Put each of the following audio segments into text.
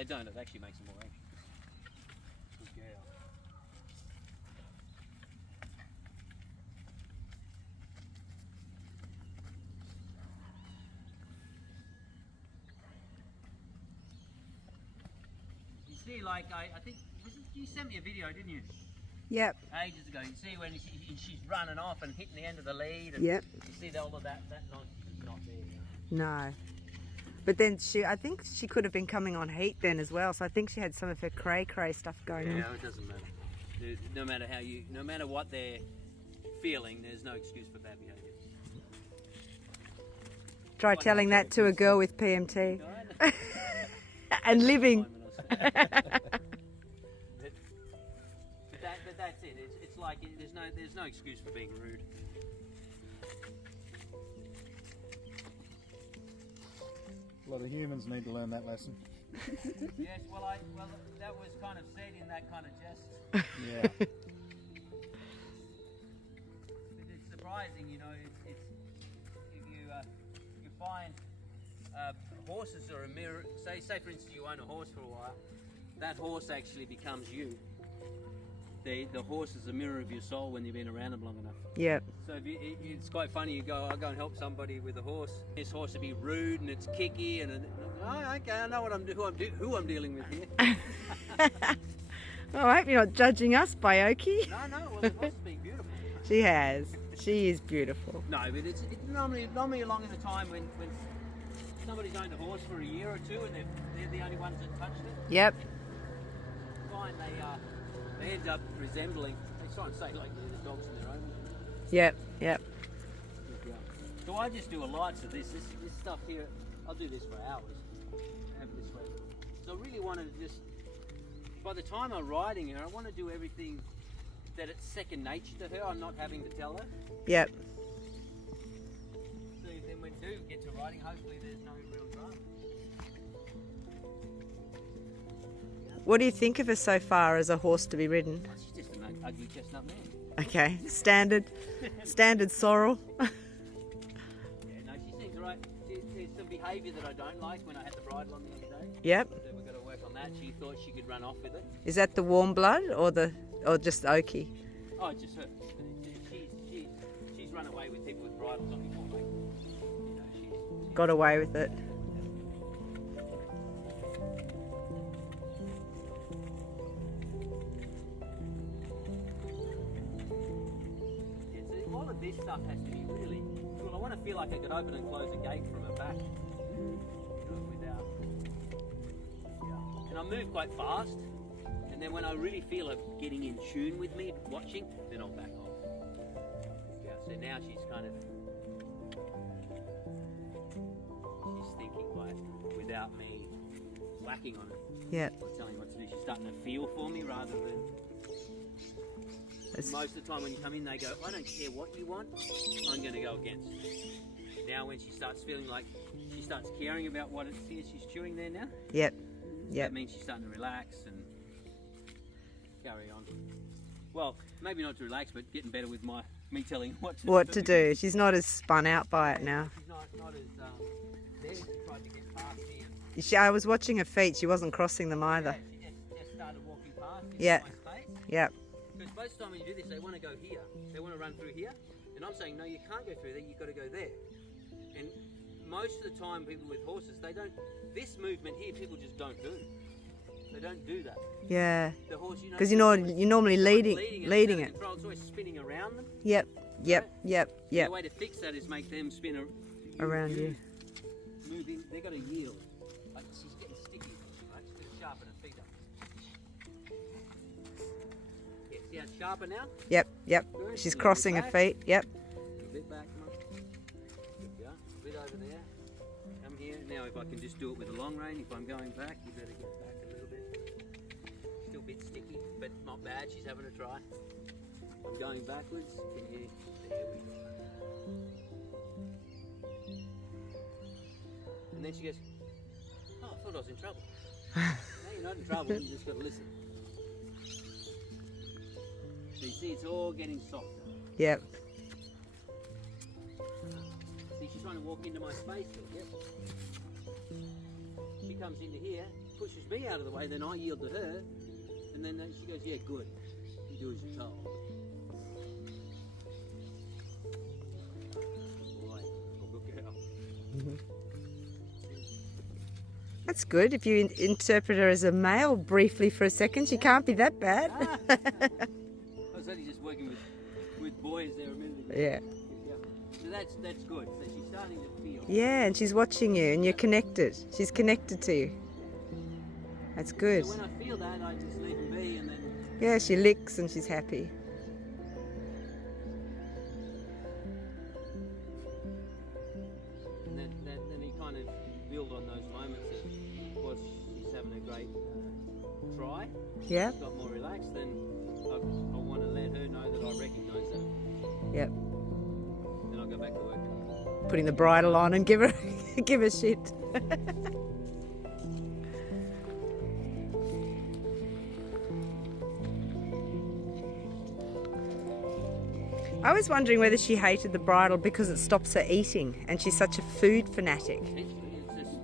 they don't. It actually makes them more anxious. Good girl. You see, like I think you sent me a video, didn't you? Yep. Ages ago. You see when she's running off and hitting the end of the lead. And Yep. You see all of that nonsense is not there now. No. But then I think she could have been coming on heat then as well. So I think she had some of her cray stuff going on. Yeah, it doesn't matter. No matter no matter what they're feeling, there's no excuse for bad behaviour. Try telling that to a girl with PMT. And living. But that's it. It's like there's no excuse for being rude. A lot of humans need to learn that lesson. Yes, well that was kind of said in that kind of jest. Yeah. But it's surprising, you know. It's if you find horses are a mirror. Say for instance you own a horse for a while, that horse actually becomes you. The horse is a mirror of your soul when you've been around them long enough. Yep. So it's quite funny. I'll go and help somebody with a horse. This horse will be rude and it's kicky and okay, I know who I'm dealing with here. Oh, I hope you're not judging us, Bioki. No, well the horse has been beautiful. She has. She is beautiful. No, but it's normally along in a time when somebody's owned a horse for a year or two and they're the only ones that touched it. Yep. Fine, they end up resembling. They try and say like the dogs in their own. Yep. So I just do a lot of this stuff here. I'll do this for hours. Have it this way. So I really want to just. By the time I'm riding her, I want to do everything that it's second nature to her. I'm not having to tell her. Yep. So then when we do get to riding, hopefully there's no real drama. What do you think of her so far as a horse to be ridden? Oh, she's just an ugly chestnut man. Okay, standard sorrel. Yeah, no, she seems right. There's some behaviour that I don't like when I had the bridle on the other day. Yep. So we've got to work on that. She thought she could run off with it. Is that the warm blood or just Okie? Oh, it's just her. She's run away with people with bridles on before, like, you know, she's Got away with it. all of this stuff has to be really. Well, I want to feel like I could open and close a gate from her back, without. Yeah. And I move quite fast, and then when I really feel her getting in tune with me, watching, then I'll back off. Yeah. So now she's kind of. She's thinking like without me whacking on it. Yeah. Or telling what to do. She's starting to feel for me rather than. Most of the time when you come in, they go, I don't care what you want, I'm going to go against it. Now when she starts feeling like she starts caring about what it is she's chewing there now, Yep. that means she's starting to relax and carry on. Well, maybe not to relax, but getting better with me telling what to do. She's not as spun out by it now. She's not as there. She tried to get past me. I was watching her feet. She wasn't crossing them either. Yeah, she just started walking past me Yeah. in my space. Yep. Because most of the time when you do this, they want to go here. They want to run through here. And I'm saying, no, you can't go through there. You've got to go there. And most of the time, people with horses, they don't. This movement here, people just don't do. They don't do that. Yeah. The horse, Because you're normally leading it. It's always spinning around them. Yep. The way to fix that is make them spin Around you. Moving. They've got to yield. Like she's getting sticky. Right? She's got to sharpen her feet up. See how it's sharper now? Yep. Good. She's A crossing bit her back. feet. Yep. A bit back, come on. Good go. A bit over there. Come here. Now if I can just do it with a long rein, if I'm going back, you better get back a little bit. Still a bit sticky, but not bad. She's having a try. I'm going backwards. Can you? There we go. And then she goes, oh, I thought I was in trouble. No, you're not in trouble. You just got to listen. So you see, it's all getting softer. Yep. See, she's trying to walk into my space. Yep. She comes into here. pushes me out of the way, then I yield to her, and then she goes, yeah, good. You do as you're told. Boy, good girl. That's good. If you interpret her as a male briefly for a second, she can't be that bad. I was only just working with boys there a minute ago. Yeah. So that's good. So she's starting to feel. Yeah, and she's watching you, and you're connected. She's connected to you. That's good. So when I feel that, I just leave her be, and then. Yeah, she licks and she's happy. And then you kind of build on those moments of, well, she's having a great try. Yep. Got more relaxed, then I want to let her know that I recognise that. Yep. Then I'll go back to work. Putting the bridle on and give her give her shit. I was wondering whether she hated the bridle because it stops her eating and she's such a food fanatic. Actually, it's just,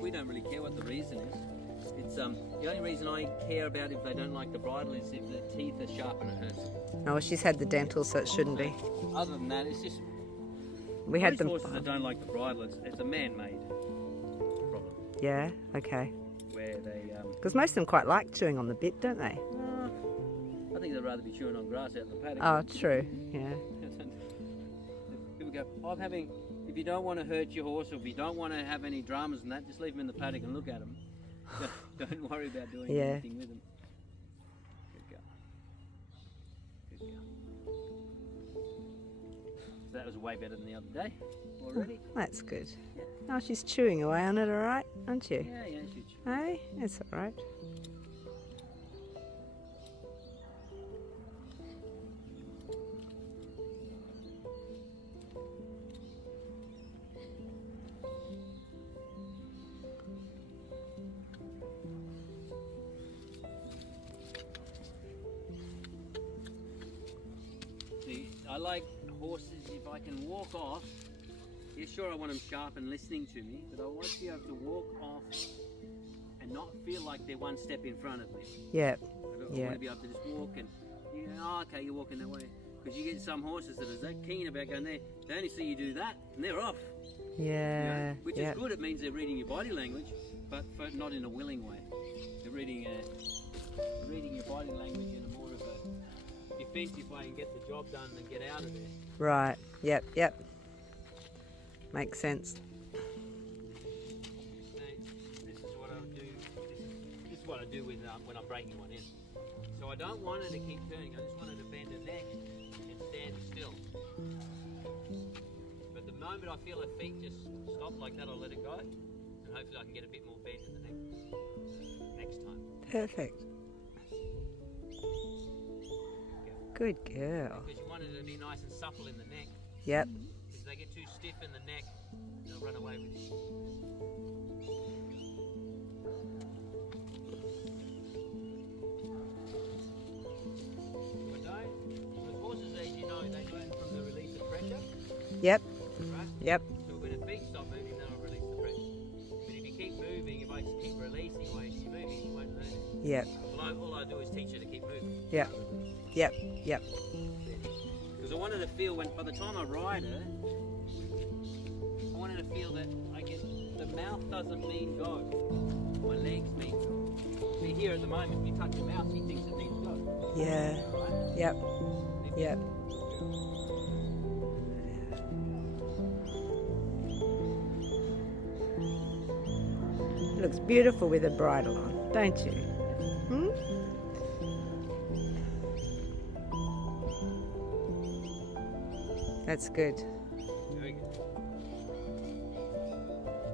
we don't really care what the reason is. It's the only reason I care about if they don't like the bridle is if the teeth are sharp and it hurts. Oh, well, she's had the dental, so it shouldn't be. Other than that, it's just We had most them. horses that don't like the bridle. It's a man-made problem Yeah, okay. where they. Because most of them quite like chewing on the bit, don't they? I think they'd rather be chewing on grass out in the paddock. Oh, true. Yeah. People go, I'm having. If you don't want to hurt your horse, or if you don't want to have any dramas and that, just leave them in the paddock and look at them. Don't worry about doing anything with them. Good girl. Good girl. So that was way better than the other day already. That's good. Oh, she's chewing away on it, all right, aren't you? Yeah, she's. Hey, that's all right. See, I like horses if I can walk off. Yeah, sure, I want them sharp and listening to me, but I want to be able to walk off and not feel like they're one step in front of me. Yeah. I want to be able to just walk and, okay, you're walking that way. Because you get some horses that are that keen about going there, they only see you do that and they're off. Yeah. Which is good, it means they're reading your body language, but not in a willing way. They're reading your body language in a more of a defensive way and get the job done and get out of there. Right. Yep. Makes sense. This is what I do. This is what I do with when I'm breaking one in. So I don't want her to keep turning. I just want her to bend her neck and stand still. But the moment I feel her feet just stop like that, I'll let it go, and hopefully I can get a bit more bend in the neck next time. Perfect. Good girl. Because you want it to be nice and supple in the neck. Yep. If they get too stiff in the neck, they'll run away with you. With horses, as you know, they learn from the release of pressure. Yep. Right? Yep. So when her feet stop moving, then I'll release the pressure. But if you keep moving, if I just keep releasing while she's moving, she won't learn it. Yep. All I do is teach her to keep moving. Yep. Yep. Because I want her to feel by the time I ride her, I want her to feel that the mouth doesn't mean go. My legs mean go. See here at the moment, if you touch the mouth, she thinks it needs to go. Yeah. Right? Yep. Yep. It looks beautiful with a bridle on, don't you? Hmm? That's good. Very good.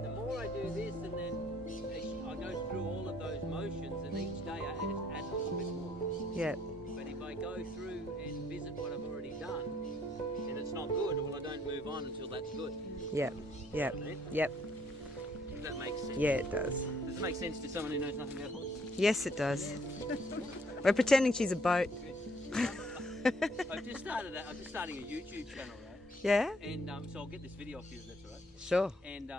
The more I do this, and then I go through all of those motions, and each day I just add a little bit more. Yep. But if I go through and visit what I've already done, and it's not good, well, I don't move on until that's good. Yep. Yep. Yep. Does that make sense? Yeah, it does. Does it make sense to someone who knows nothing about horses? Yes, it does. We're pretending she's a boat. I'm just starting a YouTube channel, right? Yeah? And so I'll get this video off you if that's all right. Sure. And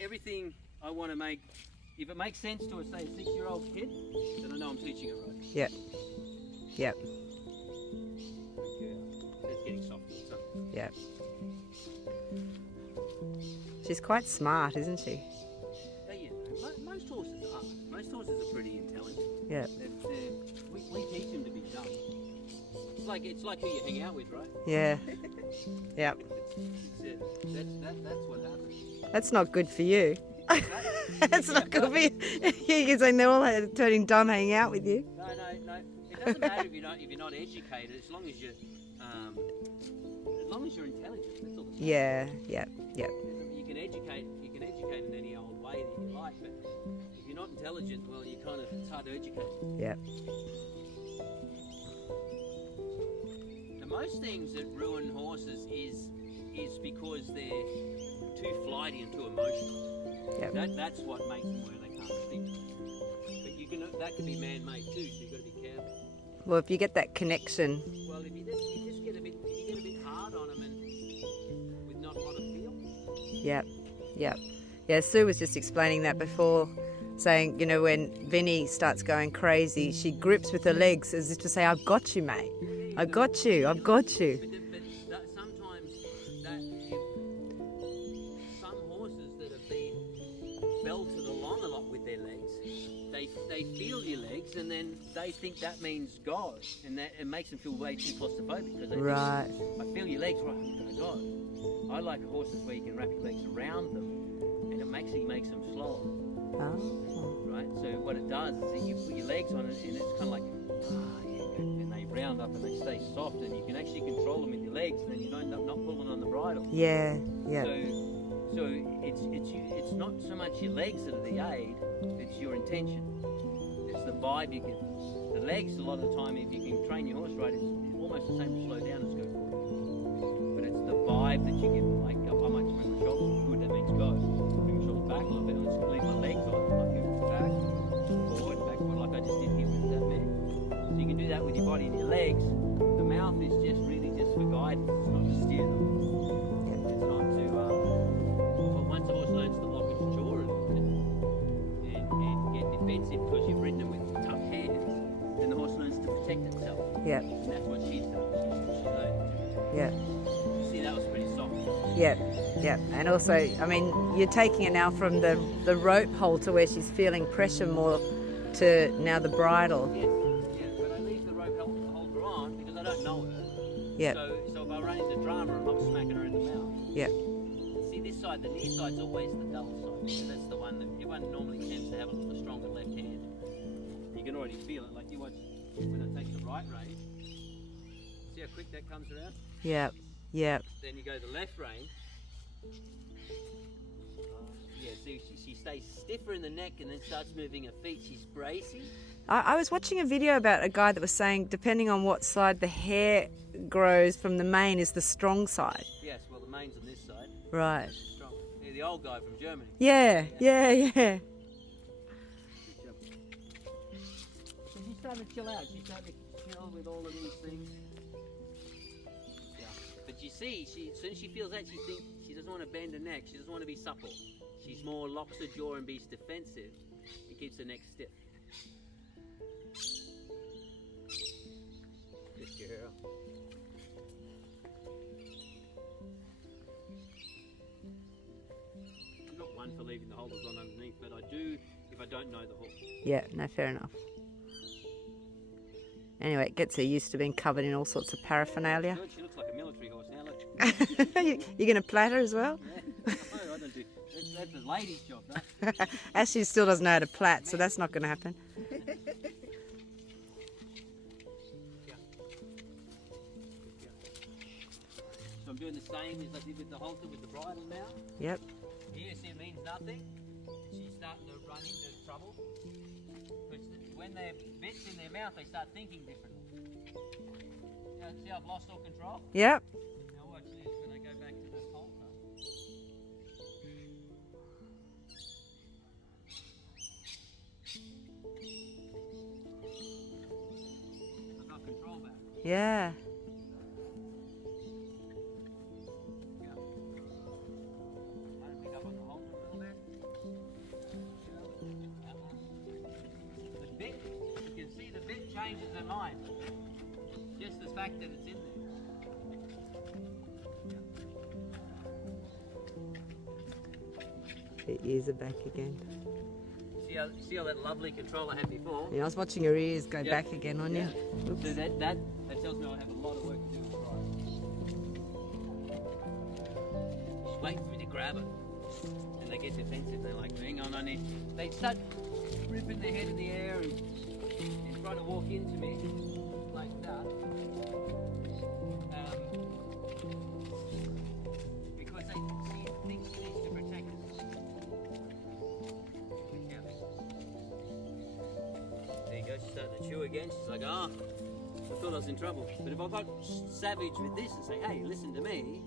everything I want to make if it makes sense to, say, a 6-year-old kid, then I know I'm teaching it right. Yep. Yep. It's getting softer. So. Yep. She's quite smart, isn't she? Yeah, most horses are. Most horses are pretty intelligent. Yeah. We teach them to be dumb. It's like who you hang out with, right? Yeah. Yep. That's what happens. That's not good for you. That's not good for you. You're saying they're all turning dumb hanging out with you. No. It doesn't matter if you're not educated, as long as you're intelligent. That's all. Yeah. Yep. Yep. You can educate in any old way that you like, but if you're not intelligent, well, it's hard to educate. Yep. Most things that ruin horses is because they're too flighty and too emotional. Yep. That's what makes them where they can't think. But that can be man-made too, so you've got to be careful. Well, if you get that connection. Well, if you just get a bit hard on them and with not a lot of feel. Yep. Yep. Yeah, Sue was just explaining that before, saying, when Vinny starts going crazy, she grips with her legs as if to say, I've got you, mate. I got you. I've got you. But sometimes some horses that have been belted along a lot with their legs, they feel your legs and then they think that means God, and that it makes them feel way too claustrophobic because they think, I feel your legs, right? I'm gonna go. I like horses where you can wrap your legs around them, and it makes them slower. Oh. Right. So what it does is that you put your legs on it, and it's kind of like. And they round up and they stay soft, and you can actually control them with your legs, and then you don't end up not pulling on the bridle. Yeah. So it's not so much your legs that are the aid; it's your intention. It's the vibe you give. The legs, a lot of the time, if you can train your horse right, it's almost the same to slow down as go forward. But it's the vibe that you give. Like I might just bring my shoulders good, that means go. Bring my shoulders back a little bit, and just leave my legs on. Like back, forward, like I just did here with that man. So you can do that with your body and your legs. The mouth is really just for guidance. It's not to steer them. It's not to. But once the horse learns to lock its jaw a little bit and get defensive because you've ridden them with tough hands, then the horse learns to protect itself. Yep. And that's what she's done. She's learned. Yep. You see, that was pretty soft. Yep. Yep. And also, I mean, you're taking it now from the rope hold to where she's feeling pressure more to now the bridle. Yes. But I leave the rope holder on because I don't know her. Yep. So if I run into drama, I'm not smacking her in the mouth. Yep. See, this side, the near side's always the dull side. So that's the one that everyone normally tends to have a little stronger left hand. You can already feel it. Like you watch when I take the right rein. See how quick that comes around? Yep. Yep. Then you go the left rein. Yeah, see, she stays stiffer in the neck and then starts moving her feet. She's bracing. I was watching a video about a guy that was saying depending on what side the hair grows from the mane is the strong side. Yes, well, the mane's on this side. Right. Strong. Yeah, the old guy from Germany. Yeah. So she's starting to chill out. She's starting to chill with all of these things. Yeah. But you see, as soon as she feels that, she thinks she doesn't want to bend her neck. She doesn't want to be supple. She's more locks her jaw and be defensive. It keeps her neck stiff. Good girl. I'm not one for leaving the holders on underneath, but I do if I don't know the horse. Yeah, no, fair enough. Anyway, it gets her used to being covered in all sorts of paraphernalia. Good, she looks like a military horse now. Look. You're going to plait her as well? Yeah. No, I don't do. That's the lady's job, right? Ashley still doesn't know how to plait, so that's not going to happen. So I'm doing the same as I did with the halter with the bridle now. Yep. Here, see, it means nothing. She's starting to run into trouble. Because when they're bits in their mouth, they start thinking differently. See, I've lost all control. Yep. Now watch this when I go back to the halter. I've got control back. Yeah. Pick up on the halter a little bit. changes their mind. Just the fact that it's in there. Her ears are back again. See how that lovely control I had before? Yeah, I was watching her ears go Yeah. back again on you. Oops. So that tells me I have a lot of work to do. She's waiting for me to grab it. And they get defensive. They're like, hang on, they start ripping their head in the air and trying to walk into me like that. Because she thinks she needs to protect us. There you go, she's starting to chew again. She's like, I thought I was in trouble. But if I got savage with this and say, hey, listen to me,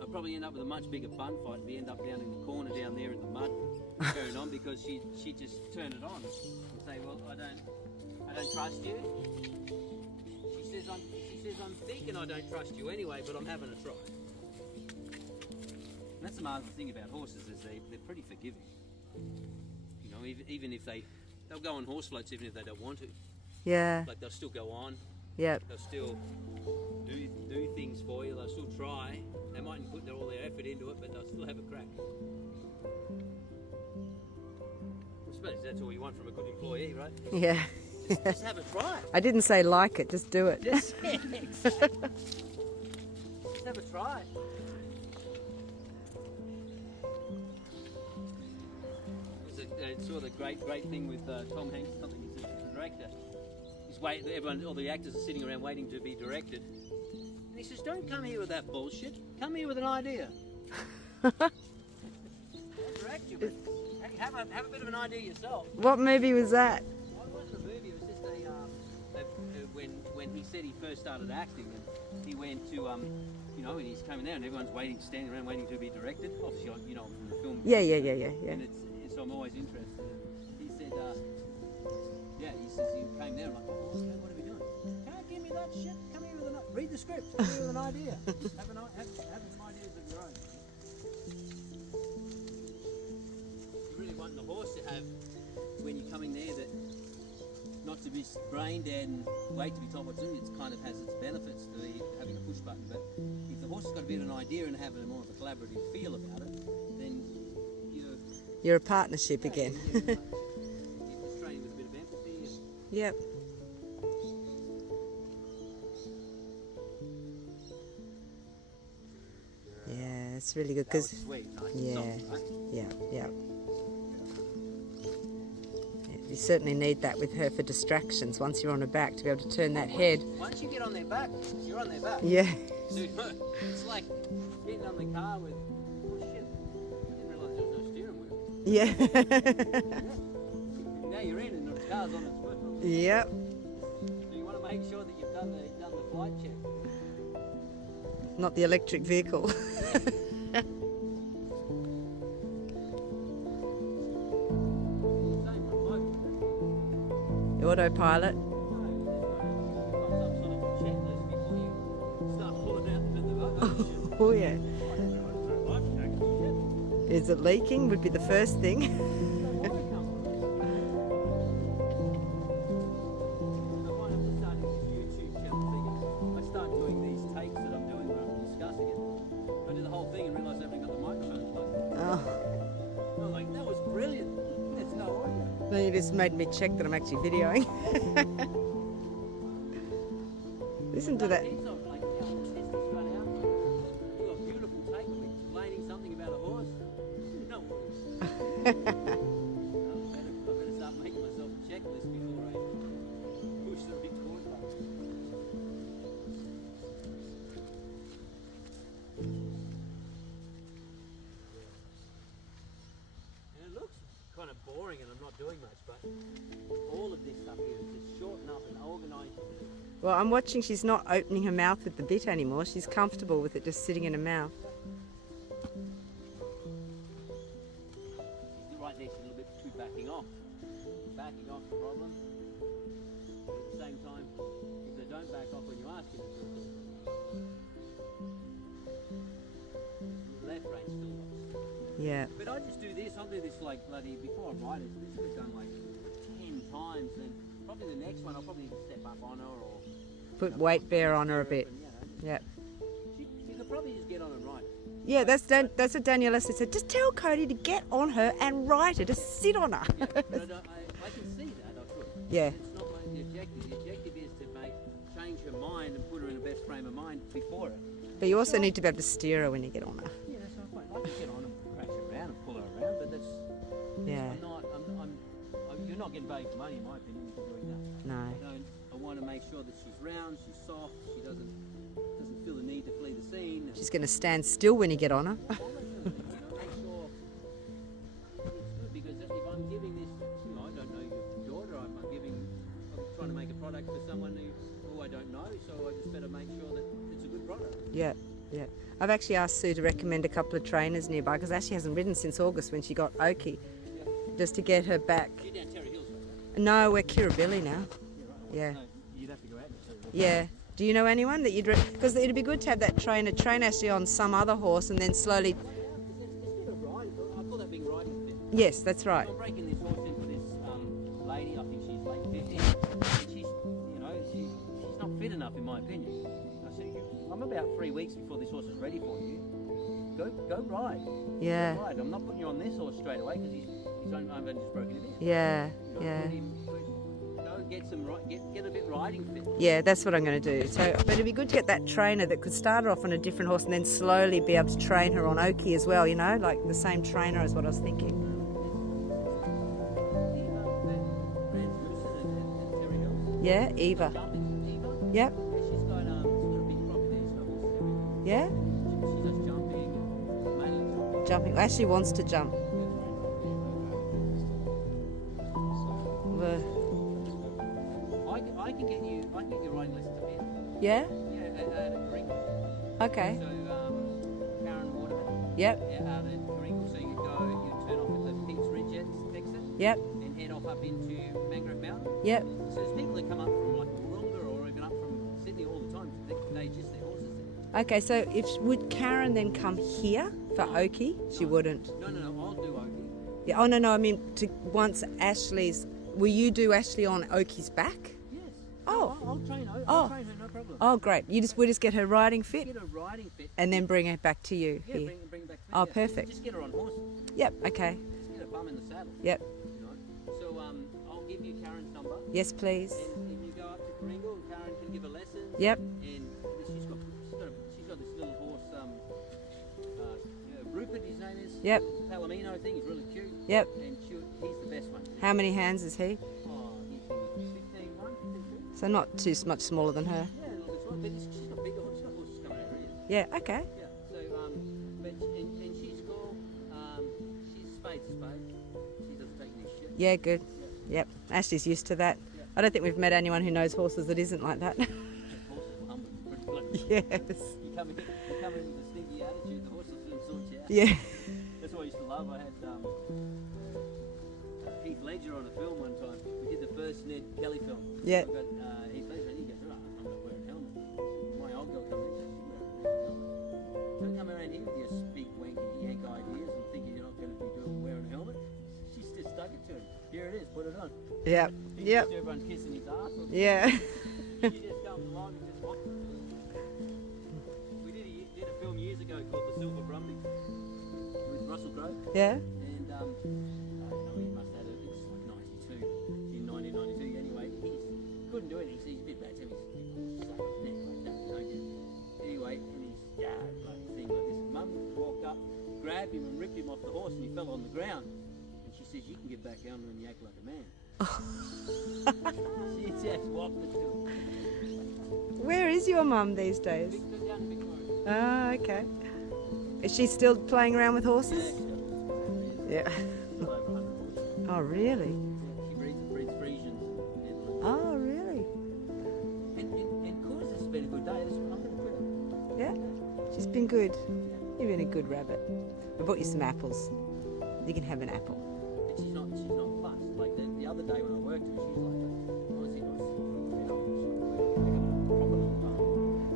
I'll probably end up with a much bigger bun fight and we end up down in the corner down there in the mud carrying on because she just turned it on and say, well, I don't trust you. She says I'm thinking I don't trust you anyway, but I'm having a try. And that's the marvelous thing about horses is they're pretty forgiving. You know, even if they'll go on horse floats even if they don't want to. Yeah. Like they'll still go on. Yep. They'll still do things for you. They'll still try. They mightn't put all their effort into it, but they'll still have a crack. I suppose that's all you want from a good employee, right? Yeah. Just have a try. I didn't say like it, just do it. Just exactly. Just have a try. It's sort of the great thing with Tom Hanks. Something he's the director. All the actors are sitting around waiting to be directed. And he says, "Don't come here with that bullshit. Come here with an idea. I'll direct you, but hey, have a bit of an idea yourself." What movie was that? Well, it wasn't a movie. It was just when he said he first started acting, and he went to and he's coming there, and everyone's standing around waiting to be directed. Obviously, from the film. Yeah. And so I'm always interested. He said, he says he came there. I'm like, oh, okay, what are we doing? Can't give me that shit. Come here with read the script. Come here with an idea. Have some ideas of your own. You really want the horse to have when you're coming there that not to be brain dead and wait to be told what to do. It kind of has its benefits to having a push button. But if the horse has got a bit of an idea and having more of a collaborative feel about it, then You're a partnership again. You're just training with a bit of empathy. Yep. Yeah, it's really good because Sweet, nice and yeah, soft, right? yeah. You certainly need that with her for distractions. Once you're on her back, to be able to turn that head. Once you get on their back, you're on their back. Yeah. So it's like getting on the car with, oh shit, I didn't realise there was no steering wheel. Yeah. Now you're in and the car's on its foot. Yep. So you want to make sure that you've done the flight check. Not the electric vehicle. The autopilot. Oh yeah. Is it leaking? Would be the first thing. You just made me check that I'm actually videoing. Listen to that. I better start making myself a checklist before I push the record button. And it looks kind of boring and I'm not doing much, but all of this stuff here is just shorten up and organised. Well, I'm watching, she's not opening her mouth with the bit anymore. She's comfortable with it just sitting in her mouth. Right there, she's a little bit too backing off. Backing off the problem. But at the same time, if they don't back off when you ask them to do it, left rein still lost. Yeah. But I just do this, I'll do this like bloody, before I ride it, this I've done like 10 times, then probably the next one I'll probably step up on her or Put weight bear on her a bit. and, Yeah. she could probably just get on and ride. Yeah, that's what Daniela said. Just tell Cody to get on her and ride her. Just sit on her. Yeah, but I can see that. I could. Yeah. It's not the objective. The objective is to change her mind and put her in the best frame of mind before it. But you also need to be able to steer her when you get on her. Yeah, that's not quite. I can get on and crash her around and pull her around, but that's. Yeah. You're not getting value for money, in my opinion, if you're doing that. No. I want to make sure that she's round, she's soft, she doesn't feel the need to flee the scene. She's going to stand still when you get on her. Make sure it's good, because if I'm giving this, I don't know your daughter, I'm trying to make a product for someone who I don't know, so I just better make sure that it's a good product. Yeah, yeah. I've actually asked Sue to recommend a couple of trainers nearby because Ashley hasn't ridden since August when she got Oki, just to get her back. You're down Terry Hills, right? No, we're Kirribilli now. Yeah. No, you'd have to go out and Terry Hills. Yeah. Do you know anyone that you'd... Because it'd be good to have that trainer train Ashley on some other horse and then slowly... Let's get a ride. I call that being riding fit. Yes, that's right. I'm breaking this horse in for this lady. I think she's late 50s. And she's not fit enough, in my opinion. I said, I'm about 3 weeks before this horse is ready for you. Go ride. Yeah. Go ride. I'm not putting you on this horse straight away because I've just broken it in. Yeah, You know, yeah. Go get a bit riding fit. Yeah, that's what I'm going to do. So, but it'd be good to get that trainer that could start her off on a different horse and then slowly be able to train her on Oki as well, you know, like the same trainer is what I was thinking. Yeah, Eva. Yep. She's got a big crop there. She's got horses. Yeah, She does jumping, mainly jumping. Ashley wants to jump. I can get you riding lessons a bit. Yeah? Yeah, at Kringle. Okay. So Karen Waterman. Yep, Out at Kringle. So you turn off at the Pinks Ridge exit yep, and head off up into Mangrove Mountain. yep. So there's people that come up from like Wollonga or even up from Sydney all the time. They just their horses there. Okay, so would Karen then come here for Oki? She wouldn't. No, I'll do Oki. Yeah. Oh no, I mean once Ashley's. Will you do Ashley on Oki's back? Yes. Oh. I'll train her. Oh. I'll train her, no problem. Oh, great. We just get her riding fit Get her riding fit. and then bring her back to you Yeah, here. bring her back to me. Oh, Yeah. perfect. Just get her on horse. Yep. Okay. Just get her bum in the saddle. Yep. You know. So I'll give you Karen's number. Yes, please. And you go up to Kringle and Karen can give her lessons. Yep. And she's got this little horse, Rupert, his name is. Yep. Palomino thing, he's really cute. Yep. And he's the best one. How many hands is he? Oh, he's 15, 15. So not too much smaller than her. Yeah, a little bit small, but she's got bigger horses. She's got horses coming out here. Yeah. Okay. Yeah. So and she's cool. She's spade. She doesn't take any shit. Yeah. Good. Yep. Ashley's used to that. Yeah. I don't think we've met anyone who knows horses that isn't like that. Horses are humble, pretty bloody. Yes. You come in with a stinky attitude, the horses will sort you out. Yeah. That's what I used to love. I had Heath Ledger on a film one time. We did the first Ned Kelly film. Yeah. I got Heath Ledger and he goes, "Oh, I'm not wearing a helmet." My old girl comes in and says, "You're wearing a helmet. Don't come around here with your big wanky yank ideas and thinking you're not going to be wearing a helmet." She's just stuck it to him. Here it is, put it on. Yep. He Yep. thinks everyone's kissing his ass. Or Yeah. She just comes along and just walks. We did a film years ago called The Silver Brumby with Russell Crowe. Yeah. And I don't know, he must have had it was like 92, in 1992 anyway. He couldn't do anything, so he's a bit bad, so he's suck his neck like that, you know. Anyway, and he's like thing like this. Mum walked up, grabbed him and ripped him off the horse and he fell on the ground. And she says, "You can get back down when you act like a man." She just walked it to him. Where is your mum these days? Down in Victoria. Ah, okay. Is she still playing around with horses? Yeah. Still over 100 horses. Oh, really? She breeds Friesians and Netherlands. Oh, really? And Coors, this has been a good day. I'm going to quit. Yeah. She's been good. You've been a good rabbit. I bought you some apples. You can have an apple. But she's not fussed. Like the other day when I worked her, she's like, honestly,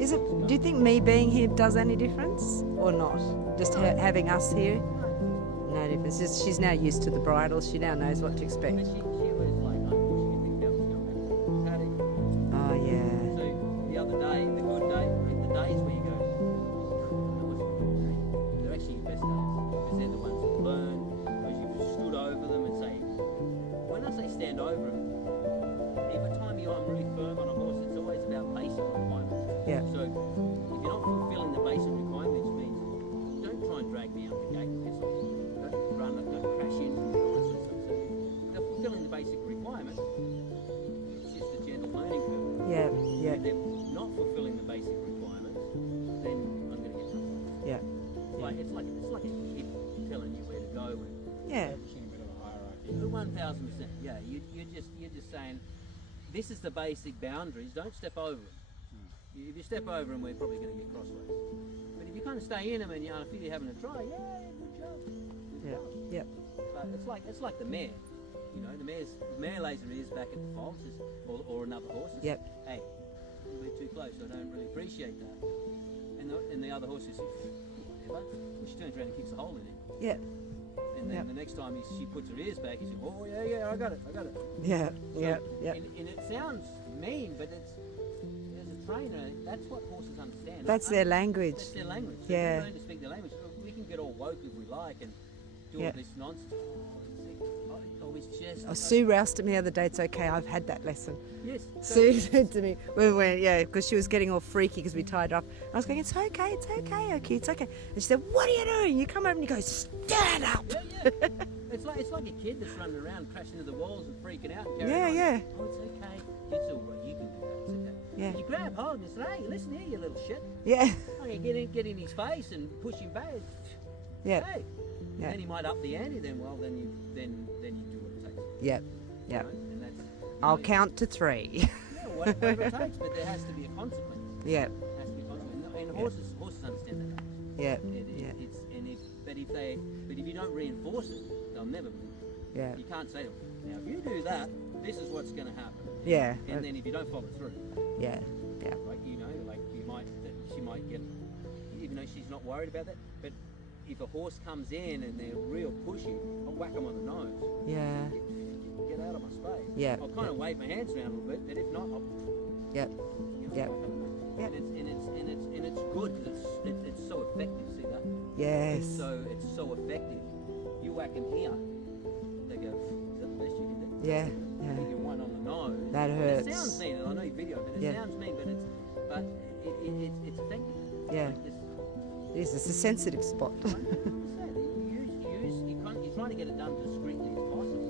Is it? Do you think me being here does any difference or not? Just having us here? No difference. She's now used to the bridles. She now knows what to expect. But she was like, she can think about what's going on. stand over him. Every time I'm really firm on a horse, it's always about basic requirements. Yeah. So if you're not fulfilling the basic requirements, which means don't try and drag me out the gate. Don't run it, don't crash into me, all that sort of stuff. So if they're fulfilling the basic requirements, it's just a gentle learning curve. Yeah. Yeah. If they're not fulfilling the basic requirements, then I'm going to get tough. Yeah. It's like a kid telling you where to go. And Yeah. Establishing a bit of a hierarchy. 1000%. Yeah, you're just saying this is the basic boundaries. Don't step over them. If you step over them, we're probably going to get crossways. But if you kind of stay in them and I feel you're having a try, yeah, good job. Good job. Yeah. But it's like the mare. You know, the mare lays her ears back at the foals, or another horse. And Yep. says, hey, we're too close. I don't really appreciate that. And the other horse says, whatever. Well, she turns around and kicks a hole in it. Yeah. And then Yep. the next time she puts her ears back, he says, oh yeah, I got it. Yeah. So, Yeah. Yeah. And it sounds mean, but it's as a trainer, that's what horses understand. That's their language. That's their language. So Yeah. if we learn to speak their language, we can get all woke if we like and do Yeah. all this nonsense. It's just. Oh, Sue roused at me the other day. It's okay. I've had that lesson. Yes. Sue said to me, because she was getting all freaky because we tied her up. I was going, it's okay, okay, it's okay. And she said, what are you doing? You come over and you go, stand up. Yeah. It's like a kid that's running around, crashing into the walls and freaking out. And carrying on. Yeah. Oh, it's okay. It's all right. You can do that. It's okay. Yeah. You grab hold and say, hey, listen here, you little shit. Yeah. Oh, you get in his face and push him back. Yeah. Hey. Yeah. Then he might up the ante. Then you do what it takes. Yeah. You Yeah. know? And that's. I'll count to 3. Yeah, whatever it takes, but there has to be a consequence. Yeah. There has to be a consequence. And horses understand that. Yeah. But if you don't reinforce it, they'll never move. Yeah. You can't say to them, now if you do that, this is what's going to happen. Yeah. And then if you don't follow through, Yeah. Yeah. like she might get, even though she's not worried about that. But if a horse comes in and they're real pushy, I'll whack them on the nose. Yeah. Get out of my space. Yeah. I'll kind of wave my hands around a little bit, but if not, I'll. Yep. Yep. Yep. And it's good because it's so effective. See that? Yes. It's so effective. You whack them here, they go. Is that the best you can do? Yeah. You Yeah. get one on the nose. That And hurts. It sounds mean, and I know you video, but it Yeah. sounds mean, but it's effective. Yeah. Like this, It is. It's a sensitive spot. you're trying to get it done discreetly as possible.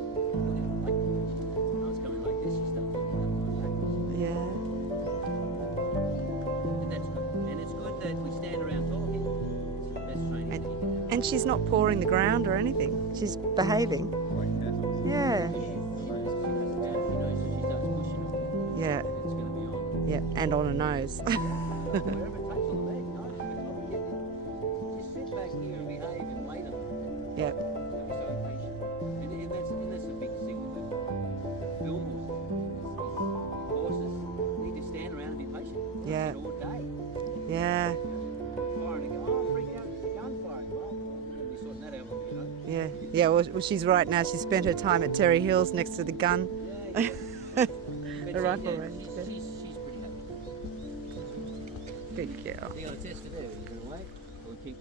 Like, I was coming like this, you start going backwards. Yeah. And that's good. And it's good that we stand around talking. It's the best training that you can do. And she's not pawing the ground or anything. She's behaving. Like castles. Yeah. Yeah. It's going to be on. Yeah. And on her nose. Wherever it takes on the leg, no, but not yet. Just sit back here and behave and wait on it. Yeah. Don't be so impatient. And that's a big thing with the film horses. Need to stand around and be patient. Yeah. All day. Yeah. Firing again. Oh, freak out. There's a gun firing. Well, we're going to be sorting that out, you know. Yeah. Yeah. Well, she's right now. She spent her time at Terry Hills next to the gun. Yeah. The rifle range. She's pretty happy. Good girl. You got a test to do. You're going to wait? Or keep